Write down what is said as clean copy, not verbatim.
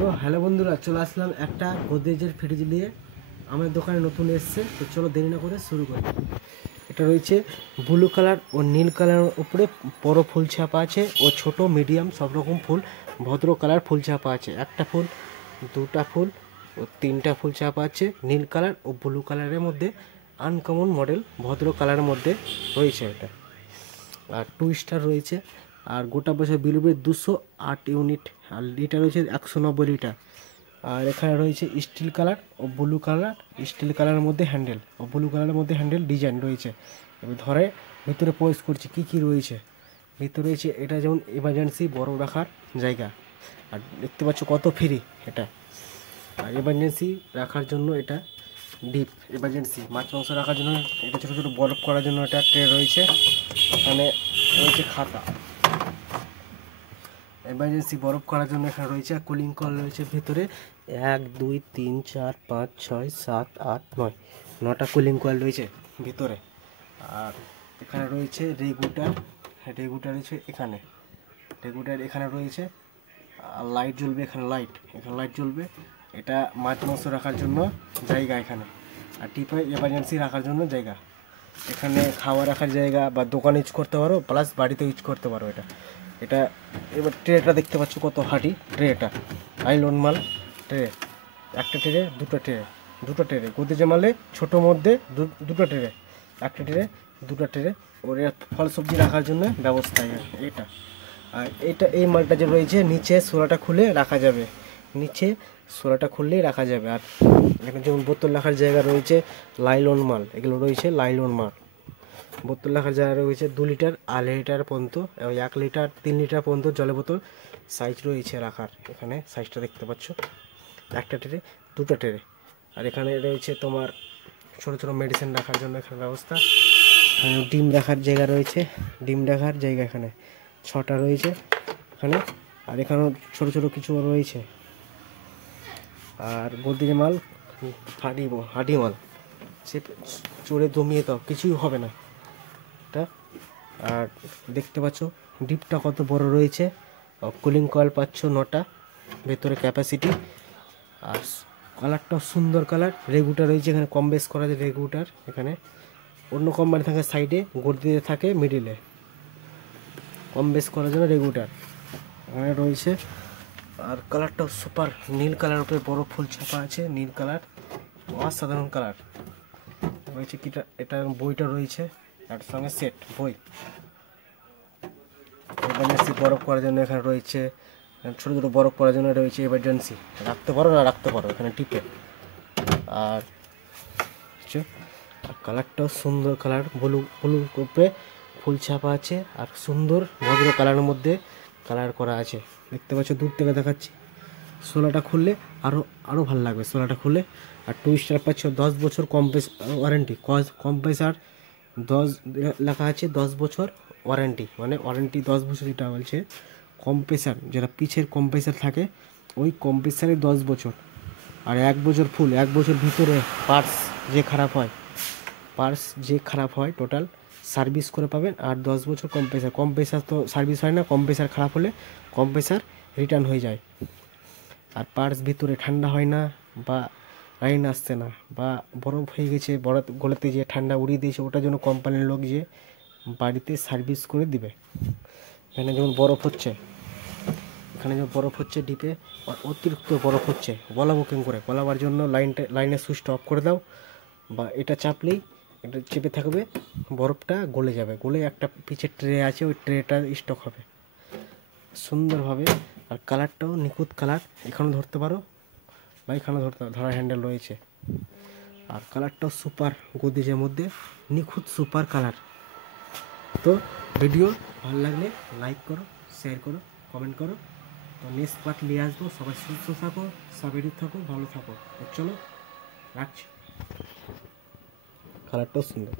তো হ্যালো বন্ধুরা, চলে আসলাম একটা গোদরেজের ফ্রিজ নিয়ে। আমার দোকানে নতুন এসছে, তো চলো দেরি না করে শুরু করি। এটা রয়েছে ব্লু কালার ও নীল কালারের উপরে বড় ফুল ছাপা আছে, ও ছোট মিডিয়াম সব রকম ফুল ভদ্র কালার ফুল ছাপা আছে। একটা ফুল, দুটা ফুল ও তিনটা ফুল ছাপা আছে নীল কালার ও ব্লু কালারের মধ্যে। আনকমন মডেল ভদ্র কালারের মধ্যে রয়েছে এটা। আর 2 স্টার রয়েছে। আর গোটা বছর বিল হবে 208 ইউনিট, আর লিটার রয়েছে 190 লিটার। আর এখানে রয়েছে স্টিল কালার ও ব্লু কালার, স্টিল কালারের মধ্যে হ্যান্ডেল ও ব্লু কালারের মধ্যে হ্যান্ডেল ডিজাইন রয়েছে। এবার ধরে ভিতরে প্রবেশ করছি কী কী রয়েছে। ভিতরে রয়েছে এটা যেমন এমার্জেন্সি বড় রাখার জায়গা, আর দেখতে পাচ্ছ কত ফ্রি এটা। আর এমার্জেন্সি রাখার জন্য এটা ডিপ, এমার্জেন্সি মাছ মাংস রাখার জন্য এটা, ছোটো ছোটো বরফ করার জন্য এটা ট্রে রয়েছে। এখানে রয়েছে খাতা, এমার্জেন্সি বরফ করার জন্য এখানে রয়েছে। কুলিং কল রয়েছে ভিতরে 1 2 3 4 5 6 7 8 9, 9টা কুলিং কয়েল রয়েছে ভিতরে। আর এখানে রয়েছে রেগুলেটর, রেগুলেটর রয়েছে এখানে, রেগুলেটর এখানে রয়েছে। আর লাইট জ্বলবে এখানে, এখানে লাইট জ্বলবে। এটা মাছ মাংস রাখার জন্য জায়গা এখানে। আর টিপে এমার্জেন্সি রাখার জন্য জায়গা এখানে, খাওয়া রাখার জায়গা বা দোকানে ইউজ করতে পারো, প্লাস বাড়িতে ইউজ করতে পারো এটা। এটা এবার ট্রেটা দেখতে পাচ্ছ কত হাঁটি ট্রেটা, আইলন মাল ট্রে। একটা ট্রে, দুটো ট্রে গোদরেজ মালে ছোটো মধ্যে দুটো ট্রে, একটা ট্রে দুটো ট্রে। ওর ফল সবজি রাখার জন্য ব্যবস্থা এটা। আর এটা এই মালটা যে রয়েছে নিচে সোলাটা খুলে রাখা যাবে, নিচে সোলাটা খুললেই রাখা যাবে। আর এখানে যেমন বোতল রাখার জায়গা রয়েছে, লাইলন মাল এগুলো রয়েছে, লাইলন মাল। বোতল রাখার জায়গা রয়েছে 2 লিটার, 2.5 লিটার পর্যন্ত, 1 লিটার 3 লিটার পর্যন্ত জলের বোতল সাইজ রয়েছে রাখার। এখানে সাইজটা দেখতে পাচ্ছ, একটা ট্রে দুটো ট্রে। আর এখানে রয়েছে তোমার ছোটো ছোটো মেডিসিন রাখার জন্য এখানে ব্যবস্থা। ডিম রাখার জায়গা রয়েছে, ডিম রাখার জায়গা এখানে 6টা রয়েছে এখানে। আর এখানেও ছোটো ছোটো কিছু রয়েছে। আর গোদরেজ মাল হাঁটি মাল, সে চড়ে দমিয়ে দাও কিছুই হবে না এটা। আর দেখতে পাচ্ছ ডিপটা কত বড় রয়েছে। কুলিং কয়েল পাচ্ছ 9টা ভেতরে ক্যাপাসিটি। আর কালারটাও সুন্দর কালার। রেগুলেটর রয়েছে এখানে, কম বেশ করা যায় রেগুলেটর এখানে। অন্য কোম্পানি থাকে সাইডে, গোদরেজ থাকে মিডিলে, কম বেশ করার জন্য রেগুলেটর এখানে রয়েছে। আর কালারটাও সুপার, নীল কালার উপরে বড় ফুল ছাপা আছে, নীল কালার অসাধারণ কালার রয়েছে। কিটা এটা বইটা রয়েছে, তার সঙ্গে সেট বই। এমার্জেন্সি বরফ করার জন্য এখানে রয়েছে, ছোটো ছোটো বরফ করার জন্য রয়েছে। এমার্জেন্সি রাখতে পারো না রাখতে পারো এখানে টিপে। আর কালারটাও সুন্দর কালার, ব্লু উপরে ফুল ছাপা আছে। আর সুন্দর ভদ্র কালারের মধ্যে কালার করা আছে, দেখতে পাচ্ছ দূর থেকে দেখাচ্ছি। সোলাটা খুললে আরও ভালো লাগবে সোলাটা খুললে। আর 2 স্টার পাচ্ছ, 10 বছর ওয়ারেন্টি, কম্প্রেসার 10 লেখা আছে, 10 বছর ওয়ারেন্টি, মানে ওয়ারেন্টি 10 বছর। এটা বলছে কম্প্রেসার, যেটা পিছের কম্প্রেসার থাকে ওই কম্প্রেসারে 10 বছর। আর 1 বছর ফুল, 1 বছর ভিতরে পার্টস যে খারাপ হয় টোটাল সার্ভিস করে পাবেন। আর 10 বছর কম্প্রেসার তো সার্ভিস হয় না, কম্প্রেসার খারাপ হলে কম্প্রেসার রিটার্ন হয়ে যায়। আর পার্টস ভিতরে ঠান্ডা হয় না, বা লাইন আসছে না, বা বরফ হয়ে গেছে, বরফ গলাতে যে ঠান্ডা উড়িয়ে দিয়েছে, ওটার জন্য কোম্পানির লোক যে বাড়িতে সার্ভিস করে দিবে। এখানে যেমন বরফ হচ্ছে, এখানে যেমন বরফ হচ্ছে ডিপে, অতিরিক্ত বরফ হচ্ছে, গলা বুকিং করে গলাবার জন্য লাইনের সুইচটা অফ করে দাও, বা এটা চাপলেই এটা চেপে থাকবে, বরফটা গলে যাবে, গলে একটা পিছের ট্রে আছে ওই ট্রেটা স্টক হবে সুন্দরভাবে। আর কালারটাও নিখুঁত কালার, এখানেও ধরতে পারো বা এখানেও ধরার হ্যান্ডেল রয়েছে। আর কালারটাও সুপার, গোদরেজের মধ্যে নিখুঁত সুপার কালার। তো ভিডিও ভালো লাগলে লাইক করো, শেয়ার করো, কমেন্ট করো। তো নেক্সট পার্ট নিয়ে আসবো। সবাই সুস্থ থাকো, সাবধানে থাকো, ভালো থাকো। চলো রাখছি। কালারটাও সুন্দর।